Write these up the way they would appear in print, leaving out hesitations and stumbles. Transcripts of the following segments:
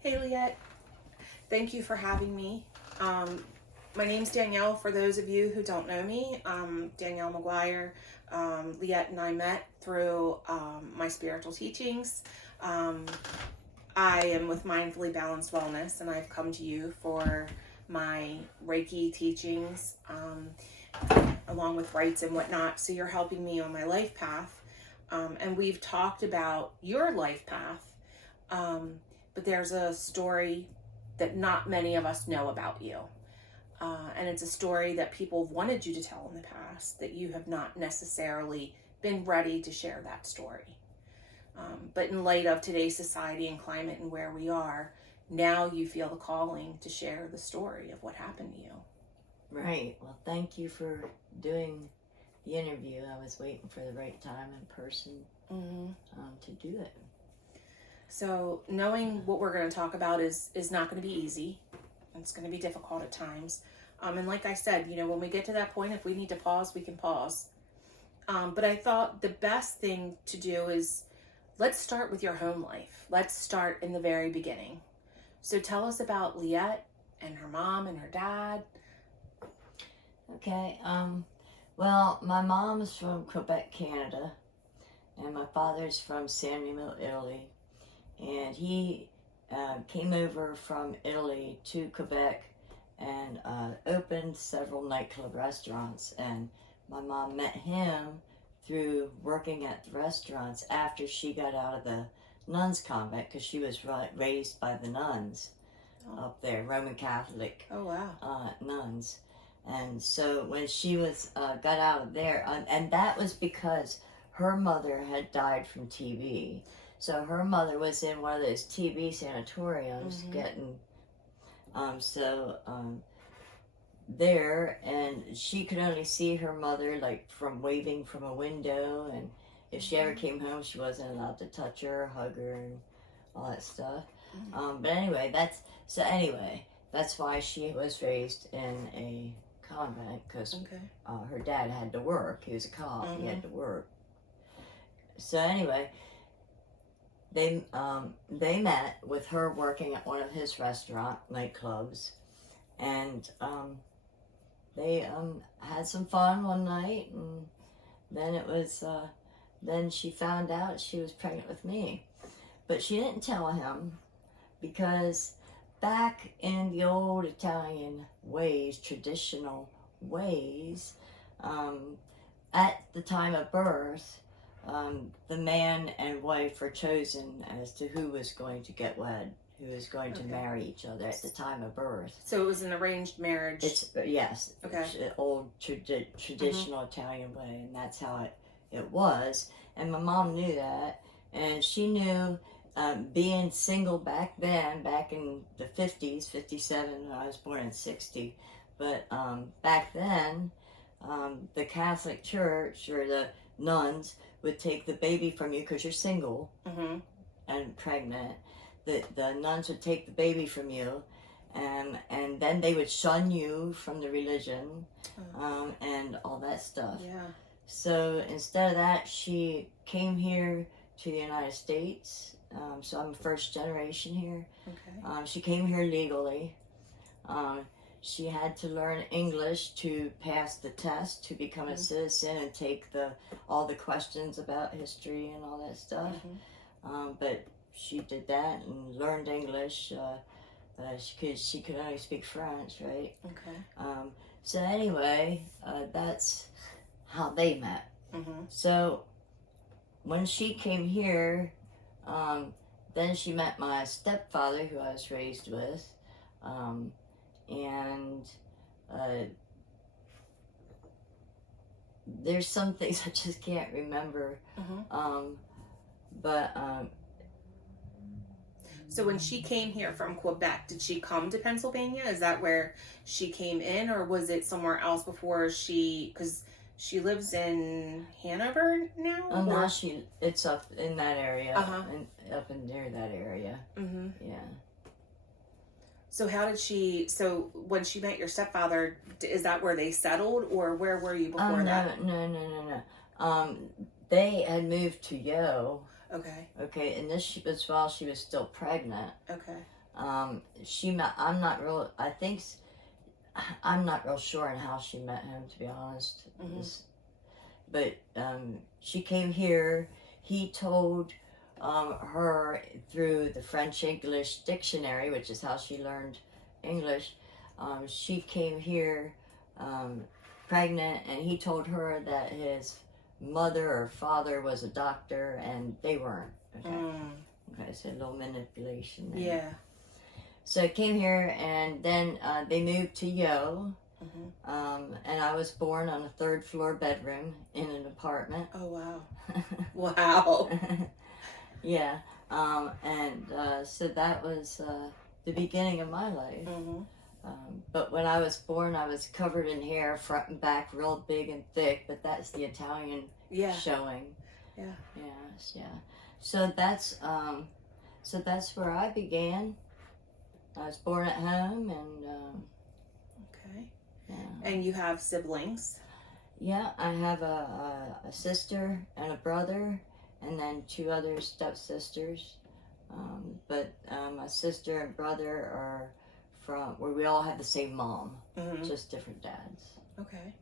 Hey, Liette. Thank you for having me. My name's Danielle. For those of you who don't know me, Danielle Maguire. Liette and I met through my spiritual teachings. I am with Mindfully Balanced Wellness, and I've come to you for my Reiki teachings, along with rights and whatnot. So you're helping me on my life path. And we've talked about your life path. But there's a story that not many of us know about you. And it's a story that people have wanted you to tell in the past, that you have not necessarily been ready to share that story. But in light of today's society and climate and where we are, now you feel the calling to share the story of what happened to you. Right. Well, thank you for doing the interview. I was waiting for the right time and person to do it. So knowing what we're going to talk about is not going to be easy. It's going to be difficult at times. And like I said, when we get to that point, if we need to pause, we can pause. But I thought the best thing to do is let's start with your home life. Let's start in the very beginning. So tell us about Liette and her mom and her dad. Okay. Well, my mom's from Quebec, Canada, and my father's from San Remo, Italy. And he came over from Italy to Quebec and opened several nightclub restaurants. And my mom met him through working at the restaurants after she got out of the nuns convent, because she was raised by the nuns up there, Roman Catholic nuns. And so when she was got out of there, and that was because her mother had died from TB. So her mother was in one of those TB sanatoriums getting, there, and she could only see her mother like from waving from a window, and if she ever came home, she wasn't allowed to touch her, hug her, and all that stuff. But anyway, that's why she was raised in a convent, because her dad had to work. He was a cop. He had to work. So anyway, they met with her working at one of his nightclubs, and they had some fun one night, and then she found out she was pregnant with me. But she didn't tell him, because back in the old Italian ways, traditional ways, at the time of birth, the man and wife were chosen as to who was going to get wed, who was going to marry each other at the time of birth. So it was an arranged marriage. Yes. Okay. It's an old traditional Italian way, and that's how it was. And my mom knew that, and she knew, being single back then, back in the 50s, 57, I was born in 60, but back then, the Catholic Church or the nuns would take the baby from you because you're single and pregnant. The nuns would take the baby from you, and then they would shun you from the religion and all that stuff. Yeah. So instead of that, she came here to the United States. So I'm first generation here. Okay. She came here legally. She had to learn English to pass the test to become a citizen and take all the questions about history and all that stuff. But she did that and learned English. She could only speak French, right? Okay. So anyway, that's how they met. So when she came here, then she met my stepfather, who I was raised with, and there's some things I just can't remember. So when she came here from Quebec, did she come to Pennsylvania? Is that where she came in, or was it somewhere else before because she lives in Hanover now? Now it's up in that area, up in near that area. Yeah. So so when she met your stepfather, is that where they settled, or where were you before that? No. They had moved to Yo. Okay. Okay, and this was while she was still pregnant. Okay. I'm not real. I'm not real sure on how she met him, to be honest. But she came here. He told her through the French English dictionary, which is how she learned English. She came here pregnant, and he told her that his mother or father was a doctor, and they weren't. Okay, so a little manipulation there. Yeah. So I came here, and then they moved to Yo. And I was born on a 3rd floor bedroom in an apartment. Oh, wow. Wow. Yeah. So that was the beginning of my life. But when I was born, I was covered in hair, front and back, real big and thick. But that's the Italian showing. Yeah. Yes, yeah. So that's where I began. I was born at home, and okay. Yeah. And you have siblings? Yeah, I have a sister and a brother, and then 2 other stepsisters. But my sister and brother are from where we all have the same mom, just different dads. Okay.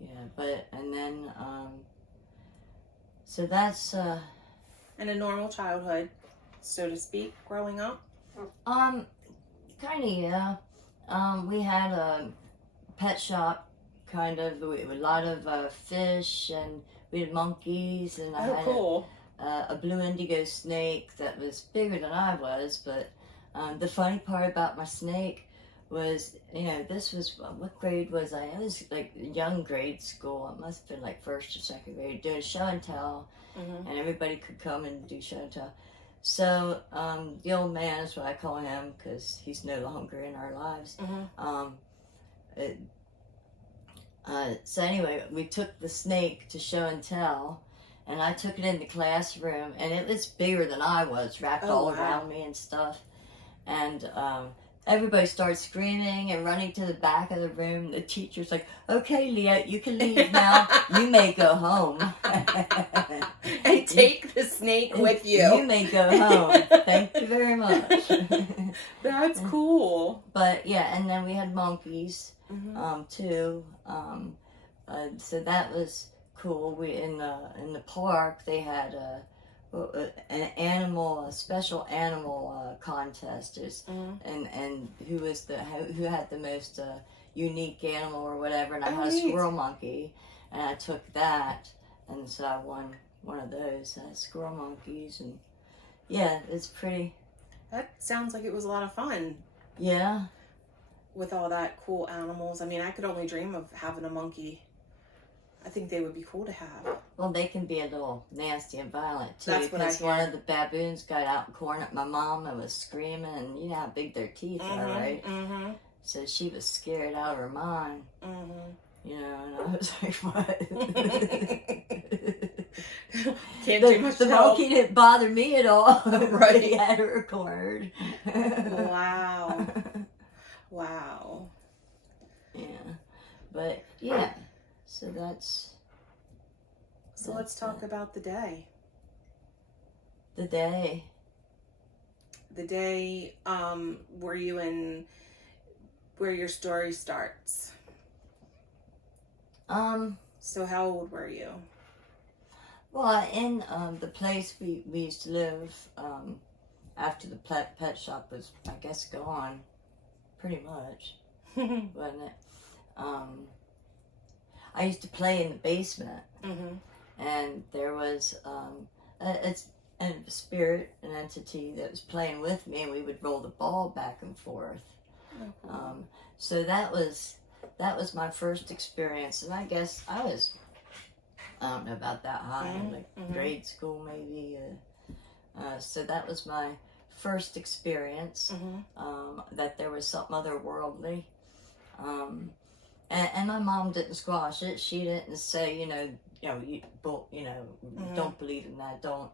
Yeah, and then so that's and a normal childhood, so to speak, growing up. Kind of, yeah. We had a pet shop, kind of. We had a lot of fish, and we had monkeys, and I had cool. a blue indigo snake that was bigger than I was. But the funny part about my snake was, this was, what grade was I? I was like young grade school. It must have been like 1st or 2nd grade, doing show and tell, and everybody could come and do show and tell. So the old man is what I call him, because he's no longer in our lives. So anyway, we took the snake to show and tell, and I took it in the classroom, and it was bigger than I was, wrapped all around me and stuff. And everybody started screaming and running to the back of the room. The teacher's like, "Okay, Leah, you can leave now. You may go home." And take the snake with you. You may go home. Thank you very much. That's cool. But yeah, and then we had monkeys too. So that was cool. We in the park they had a special animal contest, and who had the most unique animal or whatever, and I had a squirrel monkey, and I took that, and so I won one of those squirrel monkeys, and yeah, it's pretty. That sounds like it was a lot of fun. Yeah. With all that cool animals. I mean, I could only dream of having a monkey. I think they would be cool to have. Well, they can be a little nasty and violent too. That's what I hear. One of the baboons got out and cornered at my mom and was screaming, and you know how big their teeth are, right? So she was scared out of her mind. You know, and I was like, what? Can't do much the monkey didn't bother me at all. Right. He had her cornered. Wow. Wow. Yeah. But, yeah. So that's... So let's talk about the day. The day. The day where your story starts. So how old were you? Well, in the place we used to live, after the pet shop was, I guess, gone, pretty much, wasn't it? I used to play in the basement, and there was a spirit, an entity that was playing with me, and we would roll the ball back and forth. So that was my first experience, and I guess I don't know about that high, like grade school maybe. So that was my first experience, that there was something otherworldly. And my mom didn't squash it. She didn't say, don't believe in that. Don't,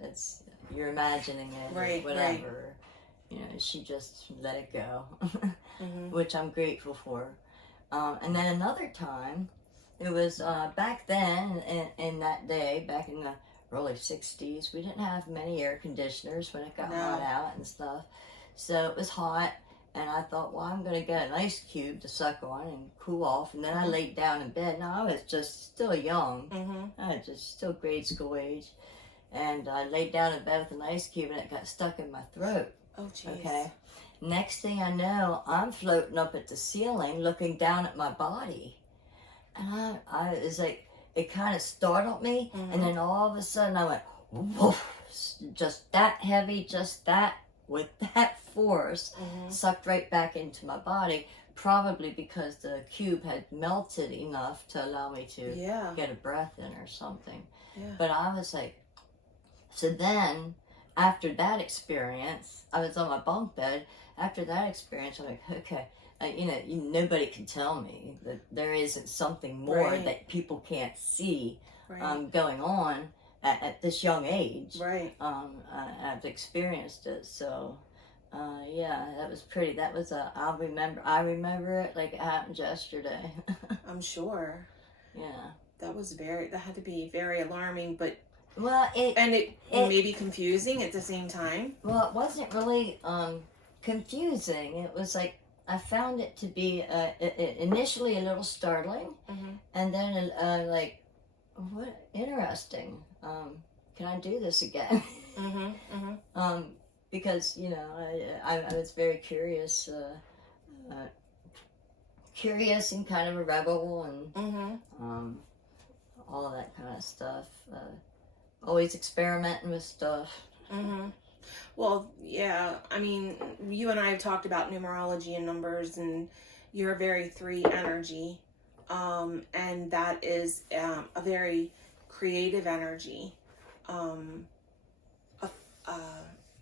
it's you're imagining it, right, or whatever. Right. She just let it go, which I'm grateful for. And then another time, it was back then, in that day, back in the early 60s, we didn't have many air conditioners when it got hot out and stuff. So it was hot, and I thought, well, I'm going to get an ice cube to suck on and cool off. And then I laid down in bed. Now, I was just still young. I was just still grade school age. And I laid down in bed with an ice cube, and it got stuck in my throat. Oh, jeez. Okay. Next thing I know, I'm floating up at the ceiling looking down at my body. And I was like, it kind of startled me. And then all of a sudden I went, woof, just that heavy, just that, with that force, sucked right back into my body. Probably because the cube had melted enough to allow me to get a breath in or something. Yeah. But I was like, so then, after that experience, I was on my bunk bed. After that experience, I'm like, okay, nobody can tell me that there isn't something more that people can't see going on at this young age. Right. I've experienced it, so that was pretty. That was I remember it like it happened yesterday. I'm sure. Yeah. That had to be very alarming, but well, it may be confusing at the same time. Well, it wasn't really confusing. It was like I found it to be initially a little startling, and then like, what interesting. Can I do this again? Because I was very curious, curious and kind of a rebel, and all that kind of stuff. Always experimenting with stuff. Well, yeah, I mean, you and I have talked about numerology and numbers, and you're a very 3 energy, and that is a very creative energy,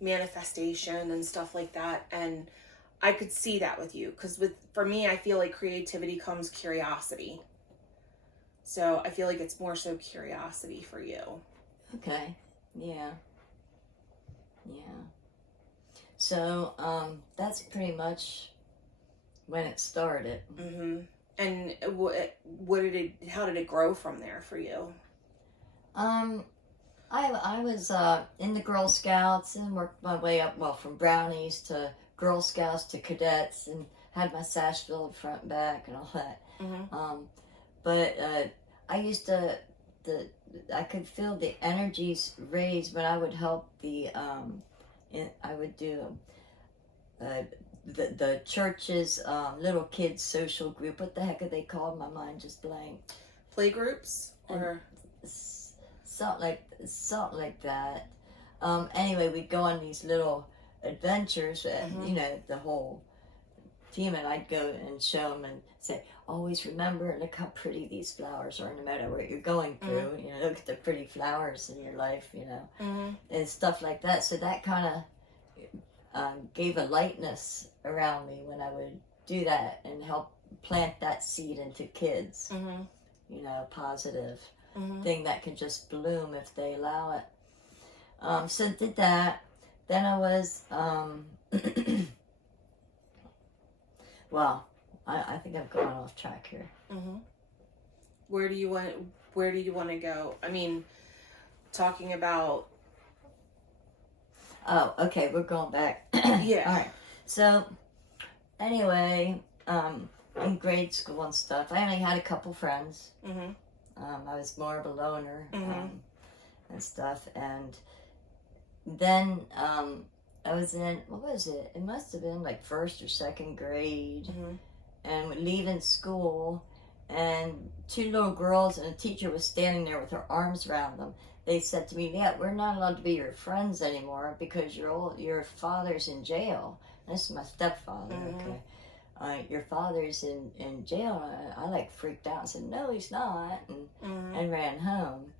manifestation and stuff like that, and I could see that with you, because for me, I feel like creativity comes curiosity, so I feel like it's more so curiosity for you. Okay, yeah. So, that's pretty much when it started. And how did it grow from there for you? I was in the Girl Scouts and worked my way up, well, from brownies to Girl Scouts to cadets, and had my sash filled front and back and all that. But I used to, I could feel the energies raised when I would help I would do the church's little kids social group. What the heck are they called? My mind just blanked. Play groups or something like that. Anyway, we'd go on these little adventures. The whole team, and I'd go and show them and say, always remember, look how pretty these flowers are, no matter what you're going through. Look at the pretty flowers in your life, and stuff like that. So that kind of gave a lightness around me when I would do that and help plant that seed into kids. Positive thing that can just bloom if they allow it. So did that. Then I was, well, I think I've gone off track here. Where do you want to go? I mean, talking about. Oh, okay, we're going back. Yeah. All right. So, anyway, in grade school and stuff, I only had a couple friends. I was more of a loner and stuff. And then I was in, what was it? It must have been like 1st or 2nd grade. And leaving school, and 2 little girls and a teacher was standing there with her arms around them. They said to me, "Yeah, we're not allowed to be your friends anymore because your father's in jail." This is my stepfather. Okay, your father's in jail. I like freaked out and said, "No, he's not," and ran home,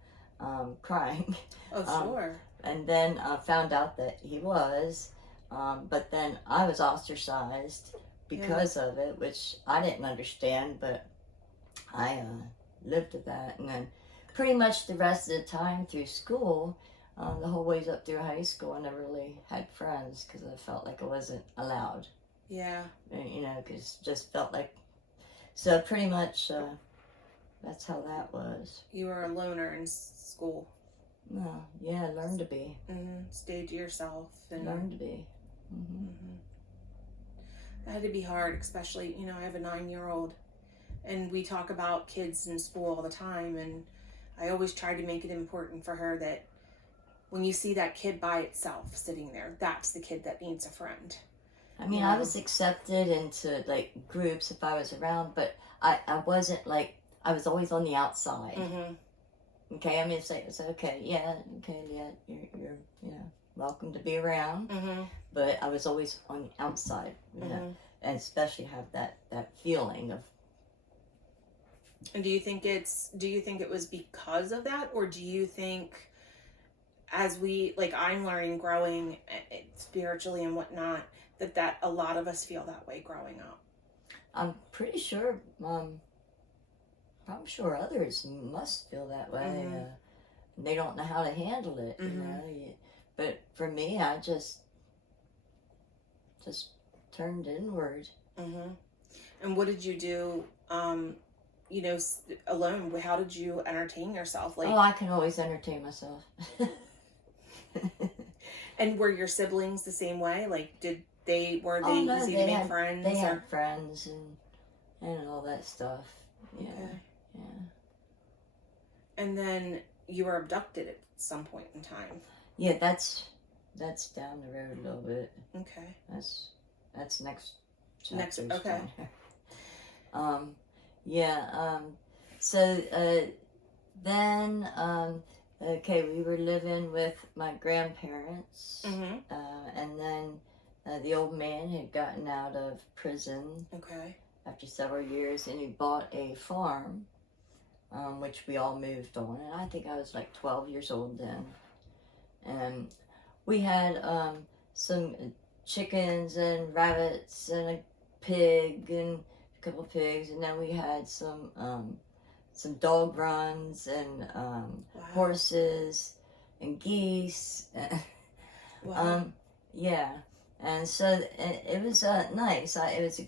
crying. Oh, sure. And then found out that he was, but then I was ostracized because of it, which I didn't understand, but I lived with that. And then pretty much the rest of the time through school, the whole ways up through high school, I never really had friends because I felt like I wasn't allowed. Yeah. Because just felt like, so pretty much that's how that was. You were a loner in school. No, yeah, learn to be. Stay to yourself. And learn to be. That had to be hard, especially, I have a 9-year-old, and we talk about kids in school all the time, and I always try to make it important for her that when you see that kid by itself sitting there, that's the kid that needs a friend. I mean, I was accepted into, like, groups if I was around, but I wasn't, like, I was always on the outside. Okay, I mean, it's okay, Leah, you're welcome to be around, but I was always on the outside, and especially have that feeling of. And do you think it was because of that, or do you think, as I'm learning, growing spiritually and whatnot, that a lot of us feel that way growing up? I'm pretty sure, I'm sure others must feel that way. They don't know how to handle it, you know. But for me, I just turned inward. And what did you do, alone? How did you entertain yourself? I can always entertain myself. And were your siblings the same way? Like, were they easy to make friends? They had friends and all that stuff. Yeah. Okay. Yeah. And then you were abducted at some point in time. Yeah, that's down the road a little bit. Okay. That's next. Okay. So then we were living with my grandparents, and then the old man had gotten out of prison. Okay. After several years, and he bought a farm, which we all moved on, and I think I was like 12 years old then. And we had some chickens and rabbits and a pig and a couple of pigs, and then we had some dog runs and horses and geese. Wow. And so it was nice. It was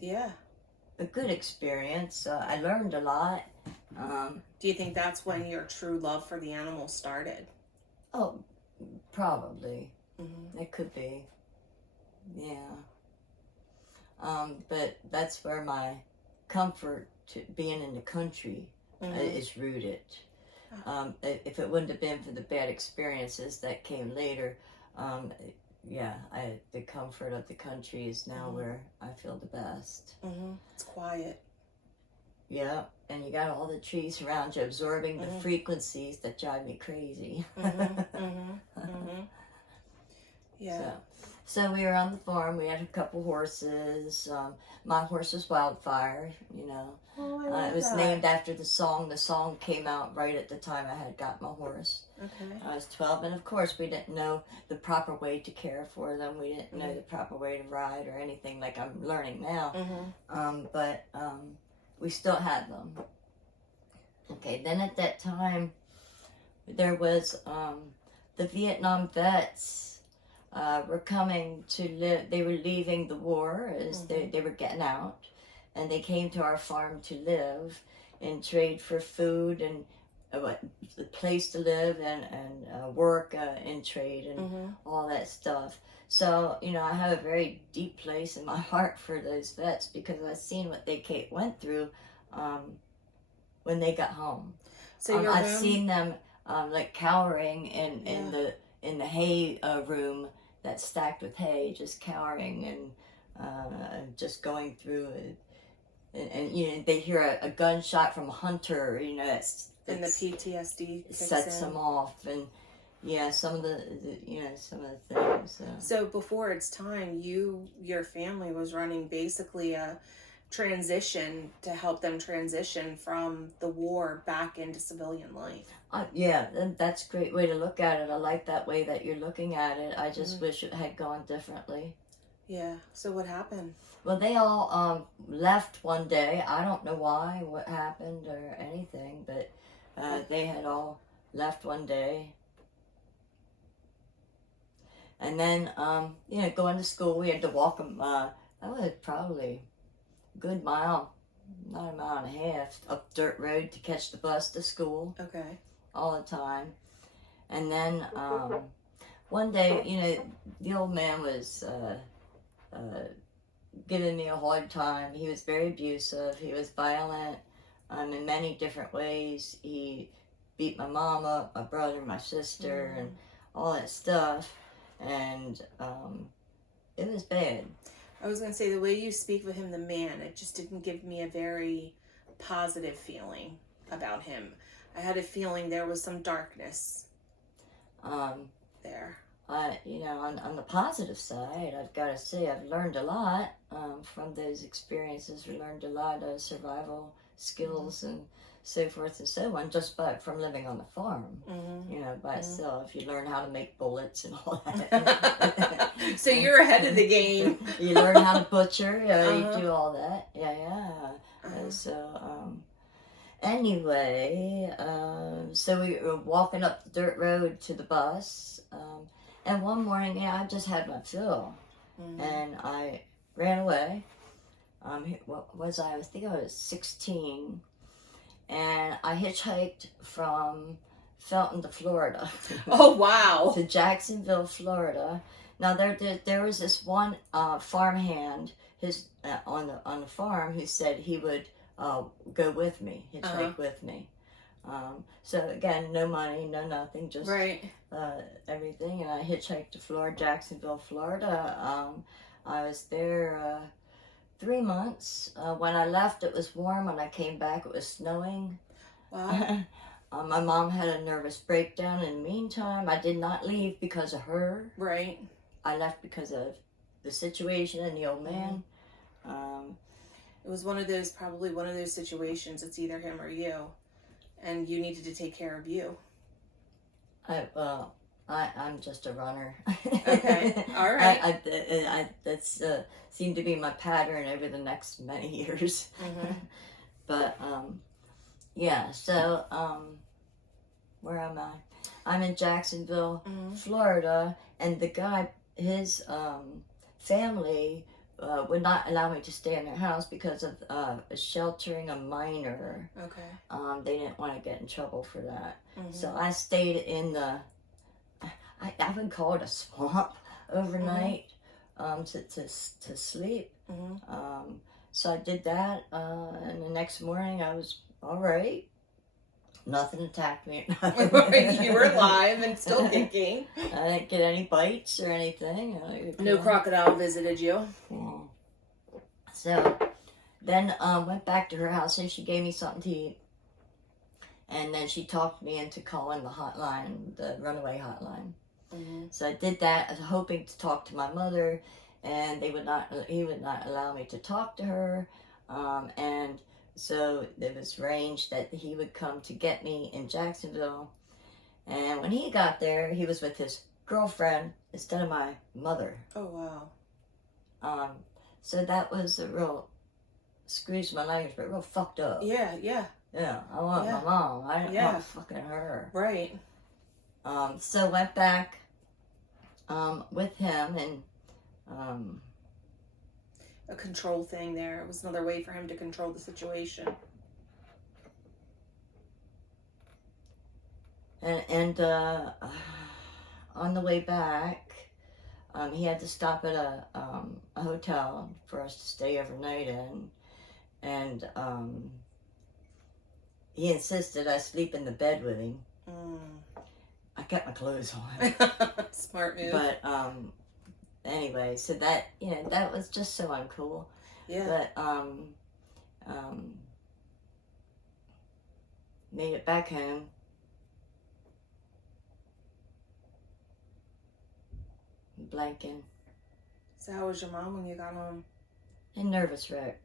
a good experience. I learned a lot. Do you think that's when your true love for the animals started? Oh, probably. It could be. Yeah. But that's where my comfort to being in the country is rooted. If it wouldn't have been for the bad experiences that came later, the comfort of the country is now where I feel the best. It's quiet. Yeah, and you got all the trees around you absorbing the frequencies that drive me crazy. Yeah. So we were on the farm. We had a couple horses. My horse was Wildfire, Oh, I love it was that. named after the song. The song came out right at the time I had got my horse. Okay. I was 12, and of course we didn't know the proper way to care for them. We didn't know the proper way to ride or anything like I'm learning now. But we still had them. Okay, then at that time, there was the Vietnam vets were coming to live. They were leaving the war as they were getting out. And they came to our farm to live and trade for food and a place to live and work in trade and all that stuff. So, I have a very deep place in my heart for those vets because I've seen what they went through when they got home. So I've seen them like cowering in the hay room that's stacked with hay, just cowering and just going through it. And they hear a gunshot from a hunter, that's and the PTSD sets them off, and some of the things. So before its time, your family was running basically a transition to help them transition from the war back into civilian life. That's a great way to look at it. I like that way that you're looking at it. I just wish it had gone differently. Yeah. So what happened? Well, they all left one day. I don't know why, what happened, or anything, but they had all left one day. And then, going to school, we had to walk them, that was probably a good mile, not a mile and a half, up dirt road to catch the bus to school. Okay. All the time. And then, one day, the old man was giving me a hard time. He was very abusive. He was violent in many different ways. He beat my mom up, my brother, my sister, and all that stuff. And it was bad. I was going to say, the way you speak with him, the man, it just didn't give me a very positive feeling about him. I had a feeling there was some darkness there. You know, on the positive side, I've got to say I've learned a lot from those experiences. We learned a lot of survival skills and so forth and so on, just from living on the farm, you know, by itself. You learn how to make bullets and all that. So you're ahead of the game. You learn how to butcher, you do all that. Anyway, so we were walking up the dirt road to the bus, and one morning, I just had my fill, and I ran away. What was I? I think I was 16, and I hitchhiked from Felton to Florida. Oh, wow. To Jacksonville, Florida. Now there was this one farmhand on the farm who said he would go with me, hitchhike with me. So again, no money, no nothing, just everything. And I hitchhiked to Jacksonville, Florida. I was there 3 months. When I left, it was warm. When I came back, it was snowing. Wow. My mom had a nervous breakdown. In the meantime, I did not leave because of her. Right. I left because of the situation and the old man. It was probably one of those situations. It's either him or you, and you needed to take care of you. I'm just a runner. Okay, all right. That's seemed to be my pattern over the next many years. But yeah. So where am I? I'm in Jacksonville, Florida, and the guy, his family would not allow me to stay in their house because of sheltering a minor. Okay. They didn't want to get in trouble for that. So I stayed in I would call it a swamp overnight to sleep. So I did that, and the next morning I was all right. Nothing attacked me. You were alive and still kicking. I didn't get any bites or anything. No crocodile visited you. Yeah. So then went back to her house and she gave me something to eat. And then she talked me into calling the hotline, the runaway hotline. So I did that, hoping to talk to my mother, and he would not allow me to talk to her. And so it was arranged that he would come to get me in Jacksonville. And when he got there, he was with his girlfriend instead of my mother. Oh, wow. So that was a real, excuse my language, but real fucked up. Yeah. Yeah, I want my mom. I didn't want fucking her. Right. So went back with him, and a control thing there. It was another way for him to control the situation. And on the way back, he had to stop at a hotel for us to stay overnight in, and he insisted I sleep in the bed with him. I kept my clothes on. Smart move. But anyway, so that that was just so uncool. Yeah. But made it back home. Blanking. So how was your mom when you got home? A nervous wreck.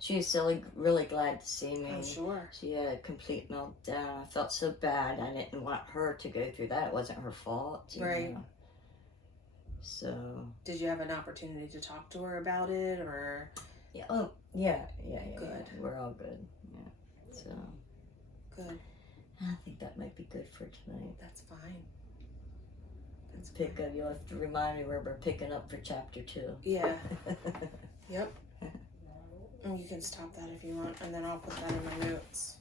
She was really glad to see me. I'm sure. She had a complete meltdown. I felt so bad. I didn't want her to go through that. It wasn't her fault. Right. You know? So. Did you have an opportunity to talk to her about it, or? Yeah. Oh, yeah. Good. Yeah. We're all good. Yeah. So. Good. I think that might be good for tonight. That's fine. Pick up. You'll have to remind me where we're picking up for chapter 2. Yeah. Yep. And you can stop that if you want, and then I'll put that in my notes.